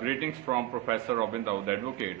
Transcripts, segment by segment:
greetings from Professor Robin Daud, Advocate.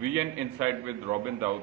VN Insight with Robin Daud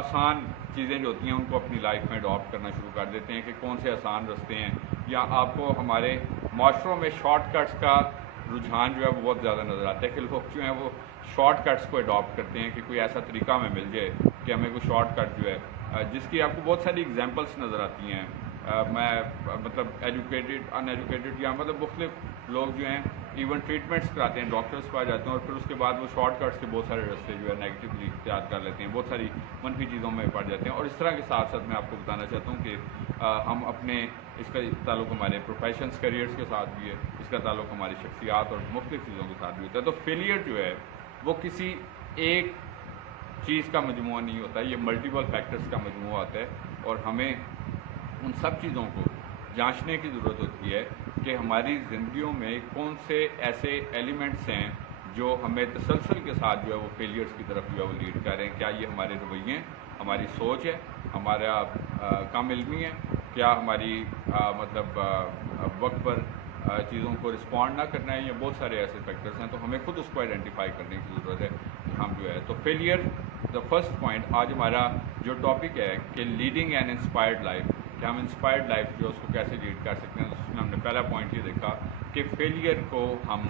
آسان چیزیں جو ہوتی ہیں ان کو اپنی لائف میں اڈاپٹ کرنا شروع کر دیتے ہیں کہ کون سے آسان رستے ہیں، یا آپ کو ہمارے معاشروں میں شارٹ کٹس کا رجحان جو ہے وہ بہت زیادہ نظر آتا ہے کہ لوگ جو ہیں وہ شارٹ کٹس کو اڈاپٹ کرتے ہیں کہ کوئی ایسا طریقہ ہمیں مل جائے کہ ہمیں کوئی شارٹ کٹ جو ہے، جس کی آپ کو بہت ساری ایگزامپلس نظر آتی ہیں. میں مطلب ایجوکیٹڈ ان ایجوکیٹڈ یا مطلب مختلف لوگ جو ہیں ایون ٹریٹمنٹس کراتے ہیں، ڈاکٹرس پا جاتے ہیں، اور پھر اس کے بعد وہ شارٹ کٹس کے بہت سارے رستے جو ہے نیگیٹولی اختیار کر لیتے ہیں، بہت ساری منفی چیزوں میں پڑ جاتے ہیں. اور اس طرح کے ساتھ ساتھ میں آپ کو بتانا چاہتا ہوں کہ ہم اپنے اس کا تعلق ہمارے پروفیشنس کیریئرس کے ساتھ بھی ہے، اس کا تعلق ہماری شخصیات اور مختلف چیزوں کے ساتھ بھی ہوتا ہے. تو فیلئر جو ہے وہ کسی ایک چیز کا مجموعہ نہیں ہوتا، یہ ملٹیپل فیکٹرز کا مجموعہ ہوتا ہے، اور ہمیں ان سب چیزوں کو جانچنے کی ضرورت ہوتی ہے کہ ہماری زندگیوں میں کون سے ایسے ایلیمنٹس ہیں جو ہمیں تسلسل کے ساتھ جو ہے وہ فیلیئرس کی طرف جو ہے وہ لیڈ کر رہے ہیں. کیا یہ ہمارے رویے، ہماری سوچ ہے، ہمارا کم علمی ہے، کیا ہماری مطلب وقت پر چیزوں کو رسپونڈ نہ کرنا ہے، یا بہت سارے ایسے فیکٹرز ہیں. تو ہمیں خود اس کو آئیڈینٹیفائی کرنے کی ضرورت ہے کہ ہم جو ہے تو فیلئر دا فرسٹ پوائنٹ. آج ہمارا جو ٹاپک ہے کہ لیڈنگ این انسپائرڈ لائف، کہ ہم انسپائرڈ لائف جو اس کو کیسے لیڈ کر سکتے ہیں. اس میں ہم نے پہلا پوائنٹ یہ دیکھا کہ فیلئر کو ہم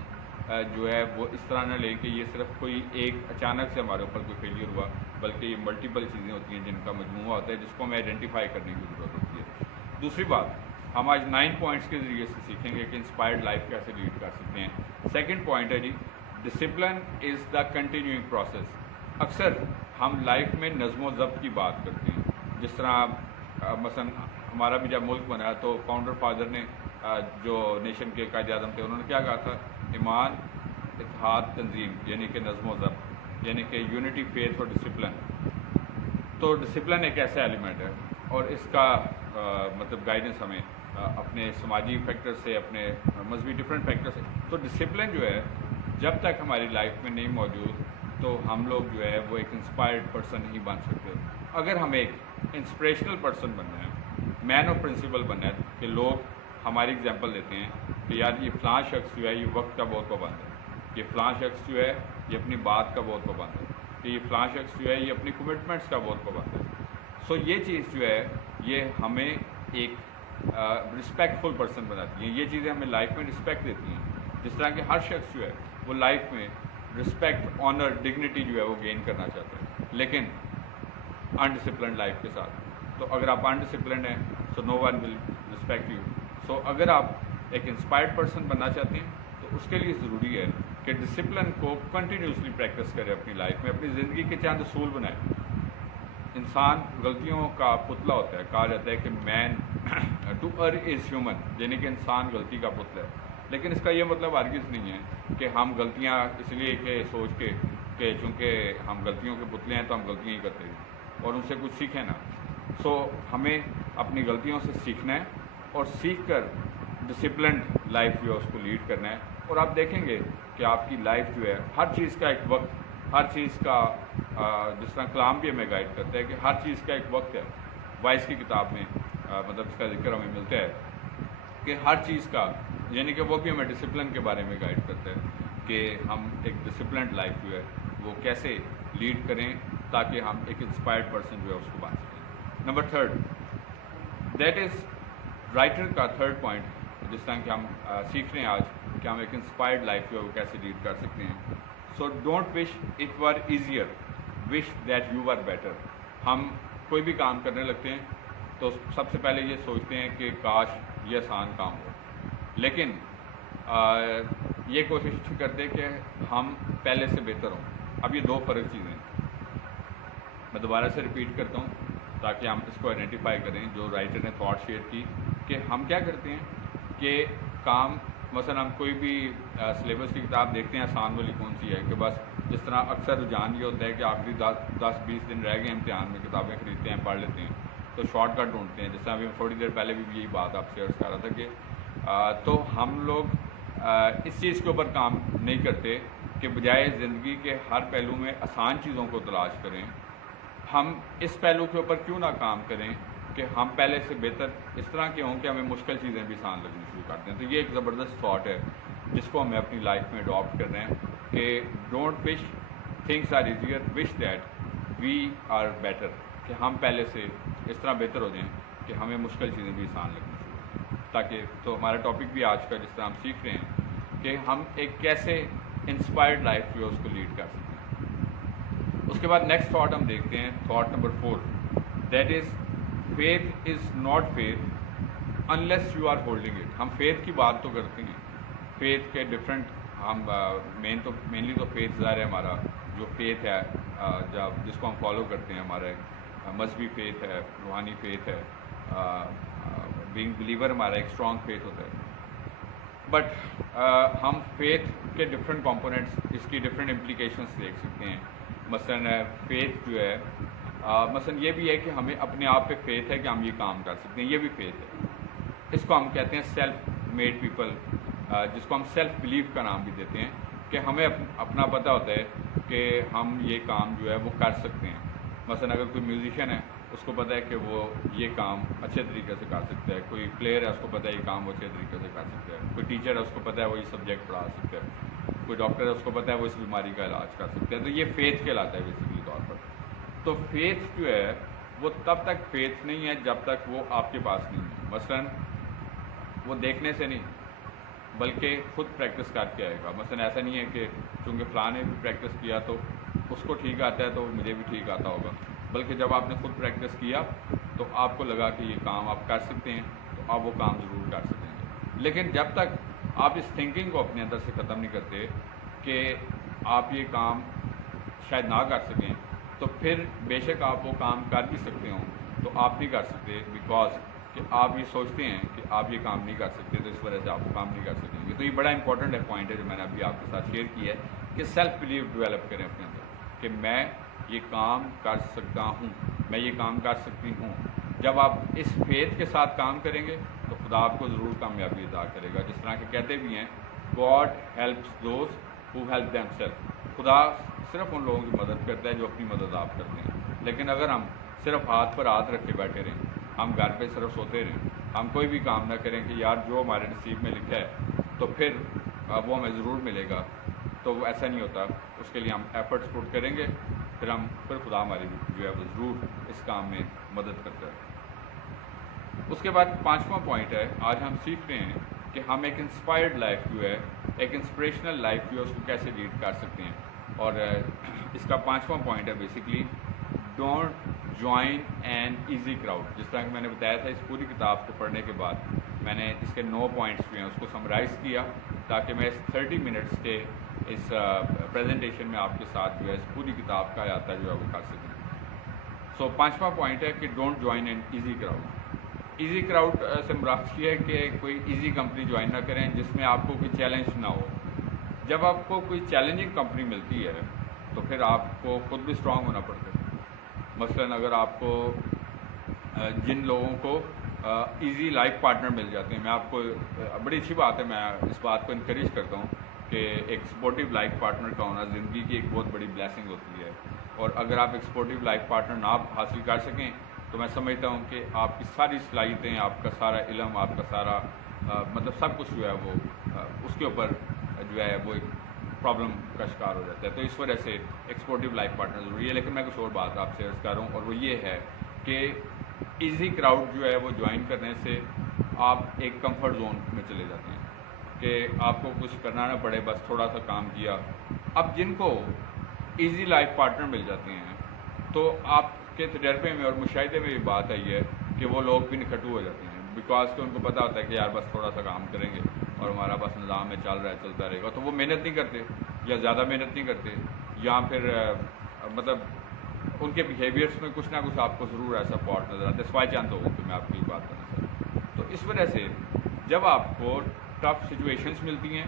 جو ہے وہ اس طرح نہ لیں کہ یہ صرف کوئی ایک اچانک سے ہمارے اوپر کوئی فیلئر ہوا، بلکہ یہ ملٹیپل چیزیں ہوتی ہیں جن کا مجموعہ ہوتا ہے، جس کو ہمیں آئیڈینٹیفائی کرنے کی ضرورت ہوتی ہے. دوسری بات، ہم آج 9 پوائنٹس کے ذریعے سے سیکھیں گے کہ انسپائرڈ لائف کیسے لیڈ کر سکتے ہیں. سیکنڈ پوائنٹ ہے جی، discipline is the continuing process. اکثر ہم لائف میں نظم و ضبط کی بات کرتے ہیں، جس طرح مثلاً ہمارا بھی جب ملک بنا تو فاؤنڈر فادر نے جو نیشن کے قائد اعظم تھے انہوں نے کیا کہا تھا؟ ایمان، اتحاد، تنظیم، یعنی کہ نظم و ضبط، یعنی کہ یونٹی، فیتھ اور ڈسپلن. تو ڈسپلن ایک ایسا ایلیمنٹ ہے، اور اس کا مطلب گائیڈنس ہمیں اپنے سماجی فیکٹر سے، اپنے مذہبی ڈفرینٹ فیکٹر سے. تو ڈسپلن جو ہے جب تک ہماری لائف میں نہیں موجود تو ہم لوگ جو ہے وہ ایک انسپائرڈ پرسن نہیں بن سکتے. اگر ہمیں ایک انسپریشنل پرسن بننا ہے، مین آف پرنسپل بننا ہے، کہ لوگ ہماری اگزامپل دیتے ہیں کہ یار یہ فلاں شخص جو ہے یہ وقت کا بہت پابند ہے، یہ فلاں شخص جو ہے یہ اپنی بات کا بہت پابند ہے، کہ یہ فلاں شخص جو ہے یہ اپنی کمٹمنٹس کا بہت پابند ہے. سو یہ چیز جو ہے یہ ہمیں ایک رسپیکٹفل پرسن بناتی ہیں. یہ چیزیں ہمیں لائف میں رسپیکٹ دیتی ہیں. جس طرح کہ ہر شخص جو ہے وہ لائف میں رسپیکٹ، آنر، ڈگنیٹی جو ہے وہ گین کرنا چاہتا ہے، لیکن انڈسپلنڈ لائف کے ساتھ. تو اگر آپ انڈسپلنڈ ہیں سو نو ون ول رسپیکٹ یو. سو اگر آپ ایک انسپائرڈ پرسن بننا چاہتے ہیں تو اس کے لیے ضروری ہے کہ ڈسپلن کو کنٹینیوسلی پریکٹس کریں اپنی لائف میں، اپنی زندگی کے چند اصول بنائیں. انسان غلطیوں کا پتلا ہوتا ہے. کہا جاتا ہے کہ مین ٹو ارر از ہیومن، یعنی کہ انسان غلطی کا پتلا ہے. لیکن اس کا یہ مطلب ہرگز نہیں ہے کہ ہم غلطیاں اس لیے کہ سوچ کے کہ چونکہ ہم غلطیوں کے پتلے ہیں تو ہم غلطیاں ہی کرتے ہیں اور ان سے کچھ سیکھیں نا. سو ہمیں اپنی غلطیوں سے سیکھنا ہے اور سیکھ کر ڈسپلنڈ لائف جو ہے اس کو لیڈ کرنا ہے. اور آپ دیکھیں گے کہ آپ کی لائف جو ہے ہر چیز کا ایک وقت، ہر چیز کا جس طرح کلام بھی ہمیں گائیڈ کرتا ہے کہ ہر چیز کا ایک وقت ہے. وائس کی کتاب میں مطلب اس کا ذکر ہمیں ملتا ہے کہ ہر چیز کا، یعنی کہ وہ بھی ہمیں ڈسپلن کے بارے میں گائیڈ کرتا ہے کہ ہم ایک ڈسپلنڈ لائف جو ہے وہ کیسے لیڈ کریں تاکہ ہم ایک انسپائرڈ پرسن جو ہے اس کو بن سکیں. Number third, that is writer کا تھرڈ پوائنٹ جس طرح کہ ہم سیکھ رہے ہیں آج کہ ہم ایک انسپائرڈ لائف جو ہے وہ کیسے لیڈ کر سکتے ہیں. So don't wish it were easier, wish that you were better. ہم کوئی بھی کام کرنے لگتے ہیں تو سب سے پہلے یہ سوچتے ہیں کہ کاش یہ آسان کام ہو، لیکن یہ کوشش نہیں کرتے کہ ہم پہلے سے بہتر ہوں. اب یہ دو فرق چیزیں ہیں. میں دوبارہ سے ریپیٹ کرتا ہوں تاکہ ہم اس کو آئیڈینٹیفائی کریں جو رائٹر نے تھاٹ شیئر کی کہ ہم کیا کرتے ہیں کہ کام مثلا ہم کوئی بھی سلیبس کی کتاب دیکھتے ہیں آسان والی کون سی ہے، کہ بس جس طرح اکثر رجحان یہ ہوتا ہے کہ آخری 10-20 دن رہ گئے امتحان میں، کتابیں خریدتے ہیں، پڑھ لیتے ہیں، تو شارٹ کٹ ڈھونڈتے ہیں. جس طرح ابھی تھوڑی دیر پہلے بھی یہی بات آپ شیئر کر رہا تھا کہ تو ہم لوگ اس چیز کے اوپر کام نہیں کرتے کہ بجائے زندگی کے ہر پہلو میں آسان چیزوں کو تلاش کریں، ہم اس پہلو کے اوپر کیوں نہ کام کریں کہ ہم پہلے سے بہتر اس طرح کے ہوں کہ ہمیں مشکل چیزیں بھی آسان لگنی شروع کرتے ہیں. تو یہ ایک زبردست تھاٹ ہے جس کو ہمیں اپنی لائف میں اڈاپٹ کرنا ہے کہ don't wish things are easier, wish that we are better. کہ ہم پہلے سے اس طرح بہتر ہو جائیں کہ ہمیں مشکل چیزیں بھی آسان لگنی شروع، تاکہ تو ہمارا ٹاپک بھی آج کا جس طرح ہم سیکھ رہے ہیں کہ ہم ایک کیسے انسپائرڈ لائف جو ہے اس کو لیڈ کر سکتے ہیں۔ اس کے بعد نیکسٹ تھاٹ ہم دیکھتے ہیں، thought number 4، that is faith is not faith unless you are holding it. ہم فیتھ کی بات تو کرتے ہیں، فیتھ کے ڈفرینٹ ہم مینلی تو فیتھ ظاہر ہے ہمارا جو فیتھ ہے جس کو ہم فالو کرتے ہیں، ہمارا مذہبی فیتھ ہے، روحانی فیتھ ہے، بینگ بلیور ہمارا ایک اسٹرانگ فیتھ ہوتا ہے۔ بٹ ہم فیتھ کے ڈفرینٹ کمپوننٹس، اس کی ڈفرینٹ امپلیکیشنس دیکھ سکتے ہیں۔ مثلاً فیتھ جو ہے مثلاً یہ بھی ہے کہ ہمیں اپنے آپ پہ فیتھ ہے کہ ہم یہ کام کر سکتے ہیں، یہ بھی فیتھ ہے۔ اس کو ہم کہتے ہیں سیلف میڈ پیپل، جس کو ہم سیلف بلیف کا نام بھی دیتے ہیں، کہ ہمیں اپنا پتہ ہوتا ہے کہ ہم یہ کام جو ہے وہ کر سکتے ہیں۔ مثلاً اگر کوئی میوزیشین ہے، اس کو پتہ ہے کہ وہ یہ کام اچھے طریقے سے کر سکتا ہے، کوئی پلیئر ہے اس کو پتہ ہے یہ کام وہ اچھے طریقے سے کر سکتا ہے، کوئی ٹیچر ہے اس کو پتہ ہے وہ یہ سبجیکٹ پڑھا سکتا ہے، کوئی ڈاکٹر ہے اس کو پتہ ہے وہ اس بیماری کا علاج کر سکتا ہے۔ تو یہ فیتھ کہلاتا ہے بیسیکلی طور پر۔ تو فیتھ جو ہے وہ تب تک فیتھ نہیں ہے جب تک وہ آپ کے پاس نہیں ہے۔ مثلاً وہ دیکھنے سے نہیں بلکہ خود پریکٹس کر کے آئے گا۔ مثلاً ایسا نہیں ہے کہ چونکہ فلاں نے بھی پریکٹس کیا تو اس کو ٹھیک آتا ہے تو مجھے بھی ٹھیک آتا ہوگا، بلکہ جب آپ نے خود پریکٹس کیا تو آپ کو لگا کہ یہ کام آپ کر سکتے ہیں تو آپ وہ کام ضرور کر سکیں گے۔ لیکن جب تک آپ اس تھنکنگ کو اپنے اندر سے ختم نہیں کرتے کہ آپ یہ کام شاید نہ کر سکیں، تو پھر بے شک آپ وہ کام کر بھی سکتے ہوں تو آپ نہیں کر سکتے، بیکاز کہ آپ یہ سوچتے ہیں کہ آپ یہ کام نہیں کر سکتے، تو اس وجہ سے آپ وہ کام نہیں کر سکیں گے۔ تو یہ بڑا امپورٹنٹ پوائنٹ ہے جو میں نے ابھی آپ کے ساتھ شیئر کیا ہے کہ سیلف بلیف ڈیولپ کریں اپنے اندر کہ میں یہ کام کر سکتا ہوں، میں یہ کام کر سکتی ہوں۔ جب آپ اس فیتھ کے ساتھ کام کریں گے تو خدا آپ کو ضرور کامیابی عطا کرے گا۔ جس طرح کہ کہتے بھی ہیں God helps those who help them self, خدا صرف ان لوگوں کی مدد کرتا ہے جو اپنی مدد آپ کرتے ہیں۔ لیکن اگر ہم صرف ہاتھ پر ہاتھ رکھ کے بیٹھے رہیں، ہم گھر پہ صرف سوتے رہیں، ہم کوئی بھی کام نہ کریں کہ یار جو ہمارے نصیب میں لکھا ہے تو پھر وہ ہمیں ضرور ملے گا، تو وہ ایسا نہیں ہوتا۔ اس کے لیے ہم ایفرٹس پٹ کریں گے، پھر خدا ہماری جو ہے وہ ضرور اس کام میں مدد کرتا ہے۔ اس کے بعد 5واں پوائنٹ ہے، آج ہم سیکھ رہے ہیں کہ ہم ایک انسپائرڈ لائف جو ہے، ایک انسپریشنل لائف جو ہے اس کو کیسے لیڈ کر سکتے ہیں۔ اور اس کا 5واں پوائنٹ ہے basically don't join an easy crowd. جس طرح کہ میں نے بتایا تھا، اس پوری کتاب کو پڑھنے کے بعد میں نے اس کے 9 پوائنٹس جو ہیں اس کو سمرائز کیا تاکہ میں اس 30 منٹس کے اس پریزنٹیشن میں آپ کے ساتھ جو ہے اس پوری کتاب کا احاطہ جو ہے وہ کر سکیں۔ سو 5واں پوائنٹ ہے کہ don't join an easy crowd. Easy crowd سے مراد یہ ہے کہ کوئی ایزی کمپنی جوائن نہ کریں جس میں آپ کو کوئی چیلنج نہ ہو۔ جب آپ کو کوئی چیلنجنگ کمپنی ملتی ہے تو پھر آپ کو خود بھی اسٹرانگ ہونا پڑتا ہے۔ مثلاً اگر آپ کو جن لوگوں کو ایزی لائف پارٹنر مل جاتے ہیں، میں آپ کو بڑی اچھی بات ہے، میں اس بات کو انکریج کرتا ہوں کہ ایک سپورٹیو لائف پارٹنر کا ہونا زندگی کی ایک بہت بڑی بلیسنگ ہوتی ہے۔ اور اگر آپ ایک سپورٹیو لائف پارٹنر نہ حاصل کر سکیں تو میں سمجھتا ہوں کہ آپ کی ساری صلاحیتیں، آپ کا سارا علم، آپ کا سارا مطلب سب کچھ جو ہے وہ اس کے اوپر جو ہے وہ ایک پرابلم کا شکار ہو جاتا ہے۔ تو اس وجہ سے ایک سپورٹیو لائف پارٹنر ضروری ہے۔ لیکن میں کچھ اور بات آپ سے عرض کر رہا ہوں، اور وہ یہ ہے کہ ایزی کراؤڈ جو ہے وہ جوائن کرنے سے آپ ایک کمفرٹ زون میں چلے جاتے ہیں کہ آپ کو کچھ کرنا نہ پڑے، بس تھوڑا سا کام کیا۔ اب جن کو ایزی لائف پارٹنر مل جاتے ہیں تو آپ کے تجربے میں اور مشاہدے میں بھی بات آئی ہے کہ وہ لوگ بھی نکھٹو ہو جاتے ہیں، بیکاز کہ ان کو پتہ ہوتا ہے کہ یار بس تھوڑا سا کام کریں گے اور ہمارا بس نظام میں چل رہا ہے، چلتا رہے گا، تو وہ محنت نہیں کرتے یا زیادہ محنت نہیں کرتے، یا پھر مطلب ان کے بیہیویئرس میں کچھ نہ کچھ آپ کو ضرور ایسا فالٹ نظر آتا ہے، سوائے چاند لوگوں کی میں آپ کی بات کرنا چاہتا ہوں۔ تو اس وجہ سے جب آپ کو ٹف سچویشنس ملتی ہیں،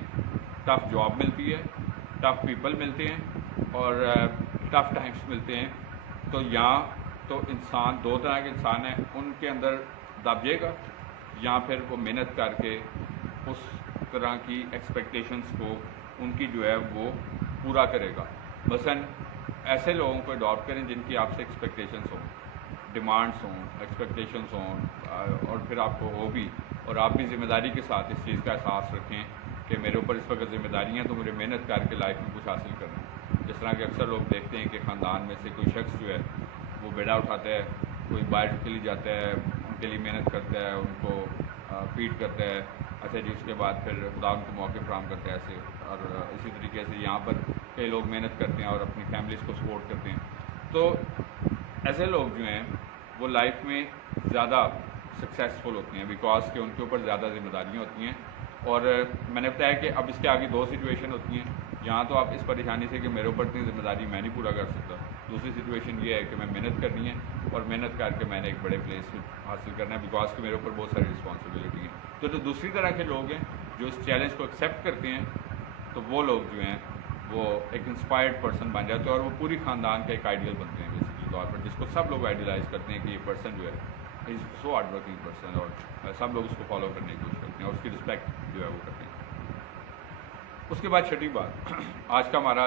ٹف جاب ملتی ہے، ٹف پیپل ملتے ہیں اور ٹف ٹائمس ملتے ہیں، تو یہاں تو انسان 2 طرح کے انسان ہیں، ان کے اندر دب جائے گا یا پھر وہ محنت کر کے اس طرح کی ایکسپیکٹیشنس کو ان کی جو ہے وہ پورا کرے گا۔ مثلاً ایسے لوگوں کو اڈاپٹ کریں جن کی آپ سے ایکسپیکٹیشنس ہوں، ڈیمانڈس ہوں، ایکسپیکٹیشنس ہوں، اور پھر آپ کو ہو بھی، اور آپ بھی ذمہ داری کے ساتھ اس چیز کا احساس رکھیں کہ میرے اوپر اس وقت ذمہ داریاں تو مجھے محنت کر کے لائف میں کچھ حاصل کرنا ہے۔ جس طرح کہ اکثر لوگ دیکھتے ہیں کہ خاندان میں سے کوئی شخص جو ہے وہ بیڑا اٹھاتا ہے، کوئی باہر کے لیے جاتا ہے، ان کے لیے محنت کرتا ہے، ان کو فیڈ کرتا ہے، اچھا جی اس کے بعد پھر خدا ان کو موقع فراہم کرتا ہے ایسے. اور اسی طریقے سے یہاں پر کئی لوگ محنت کرتے ہیں اور اپنی فیملیز کو سپورٹ کرتے ہیں. تو ایسے لوگ جو ہیں وہ لائف میں زیادہ سکسیزفل ہوتے ہیں بیکاز کہ ان کے اوپر زیادہ ذمہ داریاں ہوتی ہیں. اور میں نے بتایا کہ اب اس کے آگے دو سچویشن ہوتی ہیں. یہاں تو آپ اس پریشانی سے کہ میرے اوپر اتنی ذمہ داری میں نہیں پورا کر سکتا. دوسری سچویشن یہ ہے کہ میں محنت کرنی ہے اور محنت کر کے میں نے ایک بڑے پلیس حاصل کرنا ہے بیکاز کہ میرے اوپر بہت ساری رسپانسبلٹی ہیں. تو جو دوسری طرح کے لوگ ہیں جو اس چیلنج کو ایکسیپٹ کرتے ہیں تو وہ لوگ جو ہیں وہ ایک انسپائرڈ پرسن بن جاتے ہیں اور وہ پوری خاندان کا ایک آئیڈیل بنتے ہیں بیسیکلی طور پر، جس کو سب لوگ آئیڈیلائز کرتے ہیں کہ یہ پرسن جو ہے از سو ہارڈ ورکنگ پرسن، اور سب لوگ اس کو فالو کرنے کی کوشش کرتے ہیں اور اس کی رسپیکٹ جو ہے وہ کرتے ہیں. اس کے بعد چھٹی بات، آج کا ہمارا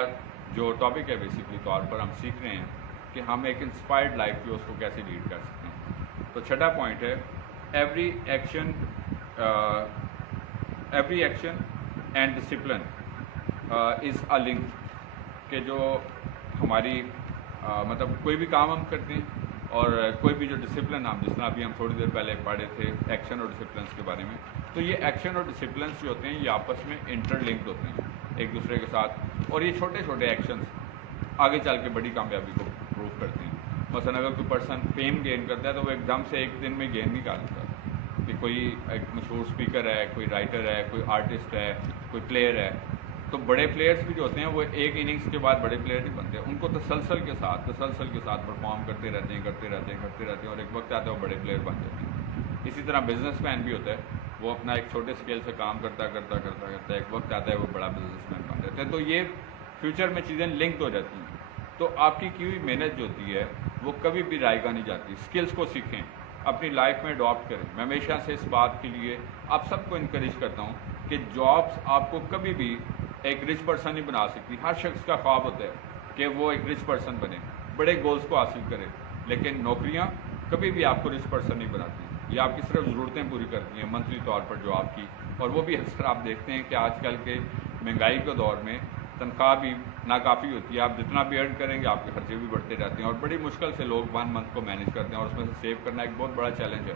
جو ٹاپک ہے بیسیکلی طور پر ہم سیکھ رہے ہیں کہ ہم ایک انسپائرڈ لائف جو اس کو کیسے لیڈ کر سکتے ہیں. تو چھٹا پوائنٹ ہے every action and discipline is a link. کہ جو ہماری مطلب کوئی بھی کام ہم کرتے ہیں اور کوئی بھی جو ڈسپلن ہم جس طرح ابھی ہم تھوڑی دیر پہلے پڑھے تھے ایکشن اور ڈسپلنس کے بارے میں، تو یہ ایکشن اور ڈسپلنس جو ہوتے ہیں یہ آپس میں انٹر لنکڈ ہوتے ہیں ایک دوسرے کے ساتھ. اور یہ چھوٹے چھوٹے ایکشنز آگے چل کے بڑی کامیابی کو پروو کرتے ہیں. مثلا اگر کوئی پرسن فیم گین کرتا ہے تو وہ ایک دم سے ایک دن میں گین نہیں کر سکتا. کہ کوئی ایک مشہور اسپیکر ہے، کوئی رائٹر ہے، کوئی آرٹسٹ ہے، کوئی پلیئر ہے، تو بڑے پلیئرس بھی جو ہوتے ہیں وہ ایک اننگس کے بعد بڑے پلیئر نہیں بنتے. ان کو تسلسل کے ساتھ پرفارم کرتے رہتے ہیں اور ایک وقت آتا ہے وہ بڑے پلیئر بن جاتے ہیں. اسی طرح بزنس مین بھی ہوتا ہے، وہ اپنا ایک چھوٹے اسکیل سے کام کرتا ایک وقت آتا ہے وہ بڑا بزنس مین بن جاتا ہے. تو یہ فیوچر میں چیزیں لنکڈ ہو جاتی ہیں. تو آپ کی ہوئی محنت جو ہوتی ہے وہ کبھی بھی رائے گاہ نہیں جاتی. اسکلس کو سیکھیں، اپنی لائف میں اڈاپٹ کریں. میں ہمیشہ سے اس بات کے لیے آپ سب کو انکریج کرتا ہوں کہ جابس آپ کو کبھی بھی ایک رچ پرسن نہیں بنا سکتی. ہر شخص کا خواب ہوتا ہے کہ وہ ایک رچ پرسن بنے، بڑے گولز کو حاصل کرے، لیکن نوکریاں کبھی بھی آپ کو رچ پرسن نہیں بناتی. یہ آپ کی صرف ضرورتیں پوری کرتی ہیں منتھلی طور پر جو آپ کی، اور وہ بھی اکثر آپ دیکھتے ہیں کہ آج کل کے مہنگائی کے دور میں تنخواہ بھی ناکافی ہوتی ہے. آپ جتنا بھی ارن کریں گے آپ کے خرچے بھی بڑھتے جاتے ہیں اور بڑی مشکل سے لوگ 1 منتھ کو مینیج کرتے ہیں اور اس میں سے سیو کرنا ایک بہت بڑا چیلنج ہے.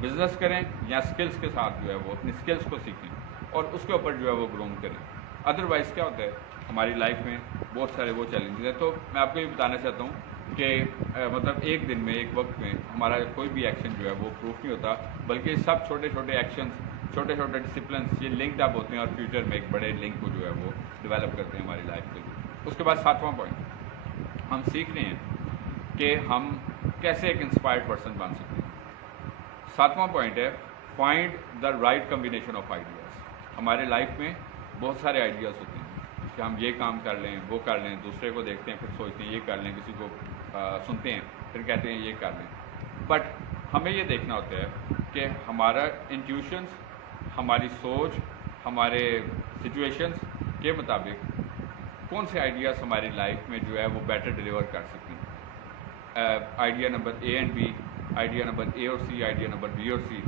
بزنس کریں یا اسکلس کے ساتھ جو ہے وہ اپنی اسکلس کو سیکھیں اور اس کے اوپر جو ہے وہ گروم کریں. ادروائز کیا ہوتا ہے ہماری لائف میں بہت سارے وہ چیلنجز ہیں. تو میں آپ کو یہ بتانا چاہتا ہوں کہ مطلب ایک دن میں ایک وقت میں ہمارا کوئی بھی ایکشن جو ہے وہ پروف نہیں ہوتا، بلکہ سب چھوٹے چھوٹے ایکشنز، چھوٹے چھوٹے ڈسپلنس یہ لنکڈ اپ ہوتے ہیں اور فیوچر میں ایک بڑے لنک کو جو ہے وہ ڈیولپ کرتے ہیں ہماری لائف کے لیے. اس کے بعد 7واں پوائنٹ ہم سیکھ رہے ہیں کہ ہم کیسے ایک انسپائرڈ پرسن بن سکتے ہیں. 7واں پوائنٹ ہے find the right combination of ideas. ہمارے لائف میں بہت سارے آئیڈیاز ہوتے ہیں کہ ہم یہ کام کر لیں، وہ کر لیں، دوسرے کو دیکھتے ہیں پھر سوچتے ہیں یہ کر لیں، کسی کو سنتے ہیں پھر کہتے ہیں یہ کر لیں. بٹ ہمیں یہ دیکھنا ہوتا ہے کہ ہمارا انٹیوشنس، ہماری سوچ، ہمارے سچویشنس کے مطابق کون سے آئیڈیاز ہماری لائف میں جو ہے وہ بیٹر ڈیلیور کر سکتے ہیں. Idea number A and B, idea number A اور سی، آئیڈیا نمبر بی اور سی.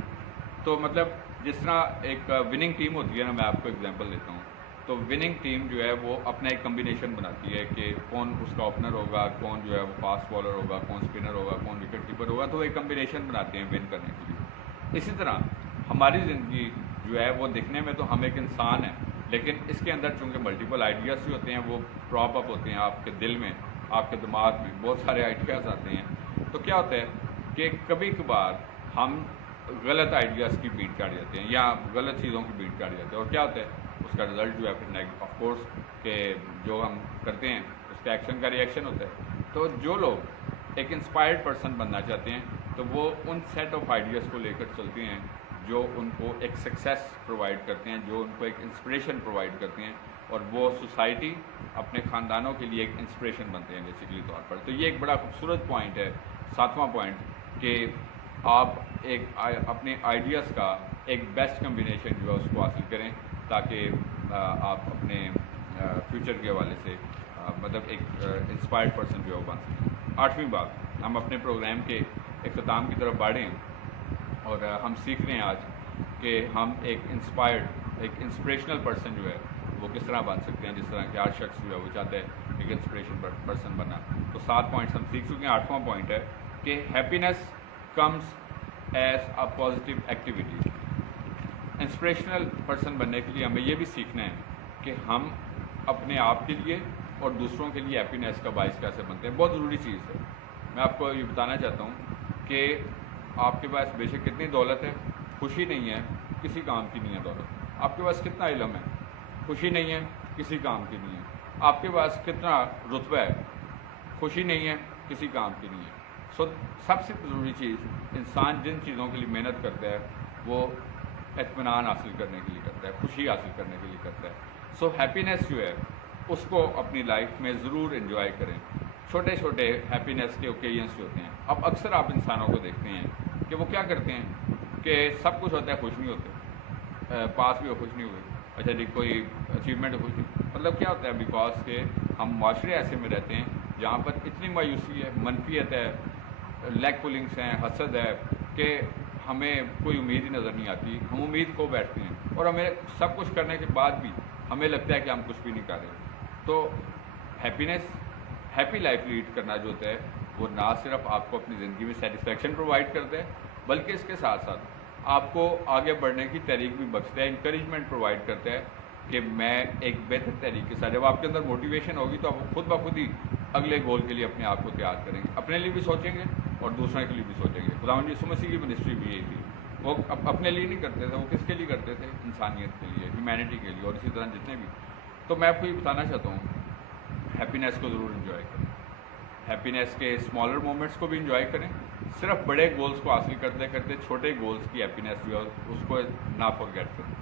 تو مطلب جس طرح ایک وننگ ٹیم ہوتی ہے نا، میں آپ کو ایگزامپل دیتا ہوں. تو وننگ ٹیم جو ہے وہ اپنا ایک کمبینیشن بناتی ہے کہ کون اس کا اوپنر ہوگا، کون جو ہے وہ فاسٹ بالر ہوگا، کون اسپنر ہوگا، کون وکٹ کیپر ہوگا. تو وہ ایک کمبینیشن بناتے ہیں ون کرنے کے لیے. اسی طرح ہماری زندگی جو ہے وہ دکھنے میں تو ہم ایک انسان ہیں، لیکن اس کے اندر چونکہ ملٹیپل آئیڈیاز جو ہوتے ہیں وہ پراپ اپ ہوتے ہیں آپ کے دل میں، آپ کے دماغ میں بہت سارے آئیڈیاز آتے ہیں. تو کیا ہوتا ہے کہ کبھی کبھار ہم غلط آئیڈیاز کی بیٹ کاٹ جاتے ہیں یا غلط چیزوں کی بیٹ کاٹ جاتے ہیں، اور کیا ہوتا ہے اس کا رزلٹ جو ہے پھر نیگیٹو آف کورس کہ جو ہم کرتے ہیں اس کا ایکشن کا ریئیکشن ہوتا ہے. تو جو لوگ ایک انسپائرڈ پرسن بننا چاہتے ہیں تو وہ ان سیٹ آف آئیڈیاز کو لے کر چلتے ہیں جو ان کو ایک سکسیس پرووائڈ کرتے ہیں، جو ان کو ایک انسپریشن پرووائڈ کرتے ہیں، اور وہ سوسائٹی اپنے خاندانوں کے لیے ایک انسپریشن بنتے ہیں بیسیکلی طور پر. تو یہ ایک بڑا خوبصورت پوائنٹ ہے 7واں پوائنٹ کہ آپ ایک اپنے آئیڈیاز کا ایک بیسٹ کمبینیشن جو ہے اس کو حاصل کریں تاکہ آپ اپنے فیوچر کے حوالے سے مطلب ایک انسپائرڈ پرسن جو ہے وہ بن سکیں. 8ویں بات، ہم اپنے پروگرام کے اختتام کی طرف بڑھیں اور ہم سیکھ رہے ہیں آج کہ ہم ایک انسپائرڈ، ایک انسپریشنل پرسن جو ہے وہ کس طرح بن سکتے ہیں. جس طرح کہ ہر شخص جو ہے وہ چاہتا ہے کہ کا انسپریشن پرسن بننا. تو 7 پوائنٹس ہم سیکھ چکے ہیں. 8واں پوائنٹ ہے کہ happiness comes as a positive activity. Inspirational person بننے کے لیے ہمیں یہ بھی سیکھنا ہے کہ ہم اپنے آپ کے لیے اور دوسروں کے لیے ہیپینیس کا باعث کیسے بنتے ہیں. بہت ضروری چیز ہے. میں آپ کو یہ بتانا چاہتا ہوں کہ آپ کے پاس بے شک کتنی دولت ہے, خوشی نہیں ہے, کسی کام کی نہیں ہے دولت. آپ کے پاس کتنا علم ہے, خوشی نہیں ہے, کسی کام کی نہیں ہے. آپ کے پاس کتنا رتبہ ہے, خوشی نہیں ہے, کسی کام کی نہیں ہے. سب سے ضروری چیز انسان جن چیزوں کے لیے محنت کرتا ہے وہ اطمینان حاصل کرنے کے لیے کرتا ہے, خوشی حاصل کرنے کے لیے کرتا ہے. ہیپینیس جو ہے اس کو اپنی لائف میں ضرور انجوائے کریں. چھوٹے چھوٹے ہیپینیس کے اوکیزنس جو ہوتے ہیں. اب اکثر آپ انسانوں کو دیکھتے ہیں کہ وہ کیا کرتے ہیں کہ سب کچھ ہوتا ہے, خوش نہیں ہوتے. پاس بھی ہو, خوش نہیں ہوئے. اچھا جی, کوئی اچیومنٹ خوش نہیں. مطلب کیا ہوتا ہے, بیکاز کہ ہم معاشرے ایسے میں رہتے ہیں جہاں پر اتنی مایوسی ہے, منفیت ہے, لیگ پولنگس ہیں, حسد ہے کہ ہمیں کوئی امید ہی نظر نہیں آتی. ہم امید کو بیٹھتے ہیں اور ہمیں سب کچھ کرنے کے بعد بھی ہمیں لگتا ہے کہ ہم کچھ بھی نہیں کر رہے. تو ہیپینیس, ہیپی لائف لیڈ کرنا جو ہوتا ہے وہ نہ صرف آپ کو اپنی زندگی میں سیٹسفیکشن پرووائڈ کرتا ہے بلکہ اس کے ساتھ ساتھ آپ کو آگے بڑھنے کی تحریک بھی بخشتا ہے, انکریجمنٹ پرووائڈ کرتا ہے کہ میں ایک بہتر طریقے سے, جب آپ کے اندر موٹیویشن ہوگی تو آپ خود بخود ہی اگلے گول کے لیے اپنے آپ کو تیار کریں گے. اپنے لیے بھی سوچیں گے اور دوسرے کے لیے بھی سوچیں گے. خداوند یسوع مسیح کی منسٹری بھی یہی تھی. وہ اپنے لیے نہیں کرتے تھے, وہ کس کے لیے کرتے تھے, انسانیت کے لیے, ہیومینٹی کے لیے, اور اسی طرح جتنے بھی. تو میں آپ کو یہ بتانا چاہتا ہوں ہیپینیس کو ضرور انجوائے کریں. ہیپینیس کے اسمالر مومنٹس کو بھی انجوائے کریں. صرف بڑے گولز کو حاصل کرتے کرتے چھوٹے گولز کی ہیپینیس جو ہے اس کو نہ فورگیٹ کریں.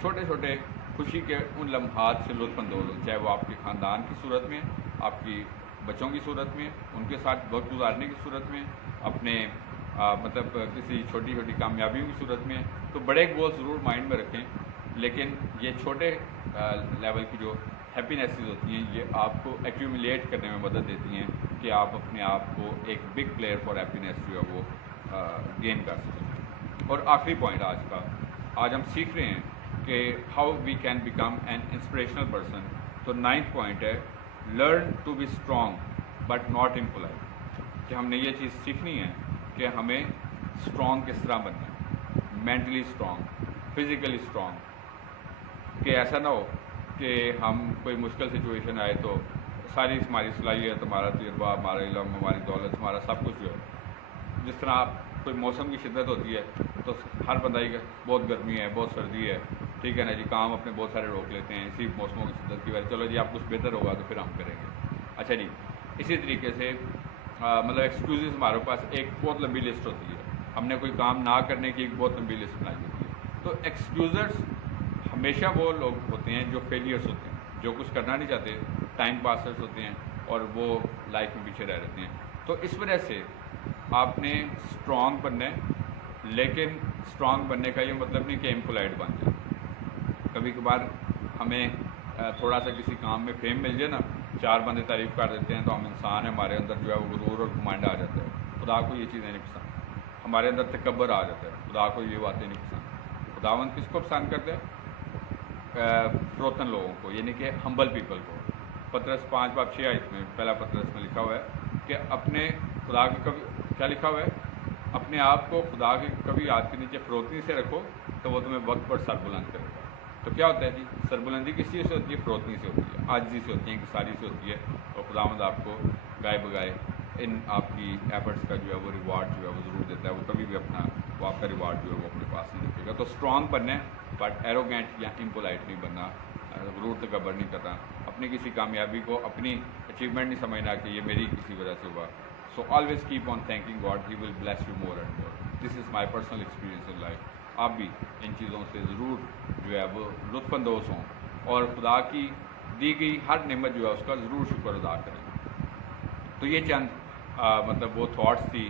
چھوٹے چھوٹے خوشی کے ان لمحات سے لطف اندوز ہوں, چاہے وہ آپ کے خاندان کی صورت میں, آپ کی بچوں کی صورت میں, ان کے ساتھ وقت گزارنے کی صورت میں, اپنے مطلب کسی چھوٹی چھوٹی کامیابیوں کی صورت میں. تو بڑے گول ضرور مائنڈ میں رکھیں, لیکن یہ چھوٹے لیول کی جو ہیپینیسز ہوتی ہیں یہ آپ کو ایکیومولیٹ کرنے میں مدد دیتی ہیں کہ آپ اپنے آپ کو ایک بگ پلیئر فار ہیپینیس جو ہے وہ گین کر سکیں. اور آخری پوائنٹ آج کا, آج ہم سیکھ رہے ہیں کہ how we can become an inspirational person. تو 9واں پوائنٹ ہے learn to be strong but not impolite. کہ ہم نے یہ چیز سیکھنی ہے کہ ہمیں اسٹرانگ کس طرح بننا ہے, مینٹلی اسٹرانگ, فزیکلی اسٹرانگ, کہ ایسا نہ ہو کہ ہم کوئی مشکل سچویشن آئے تو ساری ہماری صلاحیت, ہمارا تجربہ, ہمارا علم, ہماری دولت, ہمارا سب کچھ جو ہے, جس طرح کوئی موسم کی شدت ہوتی ہے تو ہر بندہ ہی بہت گرمی ہے, بہت سردی ہے, ٹھیک ہے نا جی, کام اپنے بہت سارے روک لیتے ہیں اسی موسموں کی شدت کی وجہ سے. چلو جی آپ کچھ بہتر ہوگا تو پھر ہم کریں گے. اچھا جی, اسی طریقے سے مطلب ایکسکیوزز ہمارے پاس ایک بہت لمبی لسٹ ہوتی ہے. ہم نے کوئی کام نہ کرنے کی ایک بہت لمبی لسٹ بنائی ہوتی ہے. تو ایکسکیوزرز ہمیشہ وہ لوگ ہوتے ہیں جو فیلیئرس ہوتے ہیں, جو کچھ کرنا نہیں چاہتے, ٹائم پاسرز ہوتے ہیں اور وہ لائف میں پیچھے رہ رہتے ہیں. تو اس وجہ سے آپ نے اسٹرانگ بننا ہے, لیکن اسٹرانگ بننے کا یہ مطلب نہیں کہ امپولائٹ بن جائے. کبھی کبھار ہمیں تھوڑا سا کسی کام میں فیم مل جائے نا, 4 بندے تعریف کر دیتے ہیں تو ہم انسان ہیں, ہمارے اندر جو ہے وہ غرور اور گھمنڈ آ جاتا ہے. خدا کو یہ چیزیں نہیں پسند. ہمارے اندر تکبر آ جاتا ہے, خدا کو یہ باتیں نہیں پسند. خداوند کس کو پسند کرتے ہیں؟ فروتن لوگوں کو, یعنی کہ ہمبل پیپل کو. پطرس 5:6 میں, پہلا پطرس میں لکھا ہوا ہے کہ اپنے خدا کے کبھی کیا لکھا ہوا ہے, اپنے آپ کو خدا کے کبھی ہاتھ کے نیچے فروتنی سے رکھو تو وہ تمہیں وقت پر سر بلند کرے گا. تو کیا ہوتا ہے جی, سر بلندی کس چیز سے ہوتی ہے؟ فروتنی سے ہوتی ہے, عاجزی سے ہوتی ہے, انکساری سے ہوتی ہے. اور خداوند آپ کو گائے بگائے ان آپ کی ایفرٹس کا جو ہے وہ ریوارڈ جو ہے وہ ضرور دیتا ہے. وہ کبھی بھی اپنا وہ آپ کا ریوارڈ جو ہے وہ اپنے پاس نہیں رکھے گا. تو اسٹرانگ بننا ہے بٹ ایروگینٹ یا امپولائٹ نہیں بننا, غرور تکبر نہیں کرنا, اپنی کسی کامیابی کو اپنی اچیومنٹ نہیں سمجھنا کہ یہ میری کسی وجہ سے ہوا. So always keep on thanking God, he will bless you more and more. This is my personal experience in life. آپ بھی ان چیزوں سے ضرور جو ہے وہ لطف اندوز ہوں اور خدا کی دی گئی ہر نعمت جو ہے اس کا ضرور شکر ادا کریں. تو یہ چند مطلب وہ تھاٹس تھی,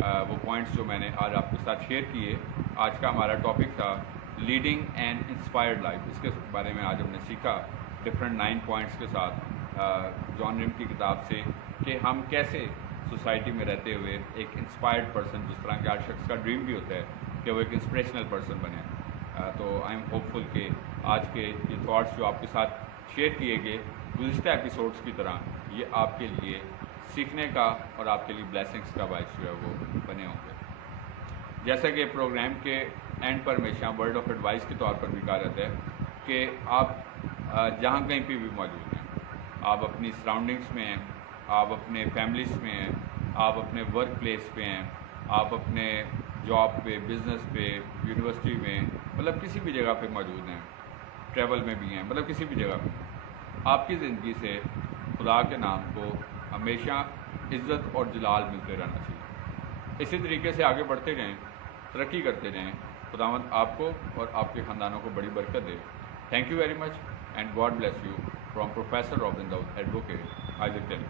وہ پوائنٹس جو میں نے آج آپ کے ساتھ شیئر کیے. آج کا ہمارا ٹاپک تھا لیڈنگ این انسپائرڈ لائف. اس کے بارے میں آج ہم نے سیکھا ڈفرینٹ 9 پوائنٹس کے ساتھ جان ریم کی کتاب سے کہ ہم کیسے سوسائٹی میں رہتے ہوئے ایک انسپائرڈ پرسن, جس طرح کہ ہر شخص کا ڈریم بھی ہوتا ہے کہ وہ ایک انسپریشنل پرسن بنے. تو آئی ایم ہوپ فل کہ آج کے یہ تھاٹس جو آپ کے ساتھ شیئر کیے گئے گزشتہ ایپیسوڈس کی طرح یہ آپ کے لیے سیکھنے کا اور آپ کے لیے بلیسنگس کا باعث جو ہے وہ بنے ہوں گے. جیسا کہ پروگرام کے اینڈ پر ہمیشہ ورڈ آف ایڈوائس کے طور پر بھی کہا جاتا ہے کہ آپ جہاں کہیں پہ بھی موجود ہیں، آپ اپنی سراؤنڈنگس میں ہیں، آپ اپنے فیملیز میں ہیں، آپ اپنے ورک پلیس پہ ہیں، آپ اپنے جاب پہ، بزنس پہ، یونیورسٹی میں، مطلب کسی بھی جگہ پہ موجود ہیں، ٹریول میں بھی ہیں، مطلب کسی بھی جگہ پہ آپ کی زندگی سے خدا کے نام کو ہمیشہ عزت اور جلال ملتے رہنا چاہیے. اسی طریقے سے آگے بڑھتے رہیں، ترقی کرتے رہیں. خداوند آپ کو اور آپ کے خاندانوں کو بڑی برکت دے. Thank you very much and God bless you from professor Robin Daud advocate Isaac tele.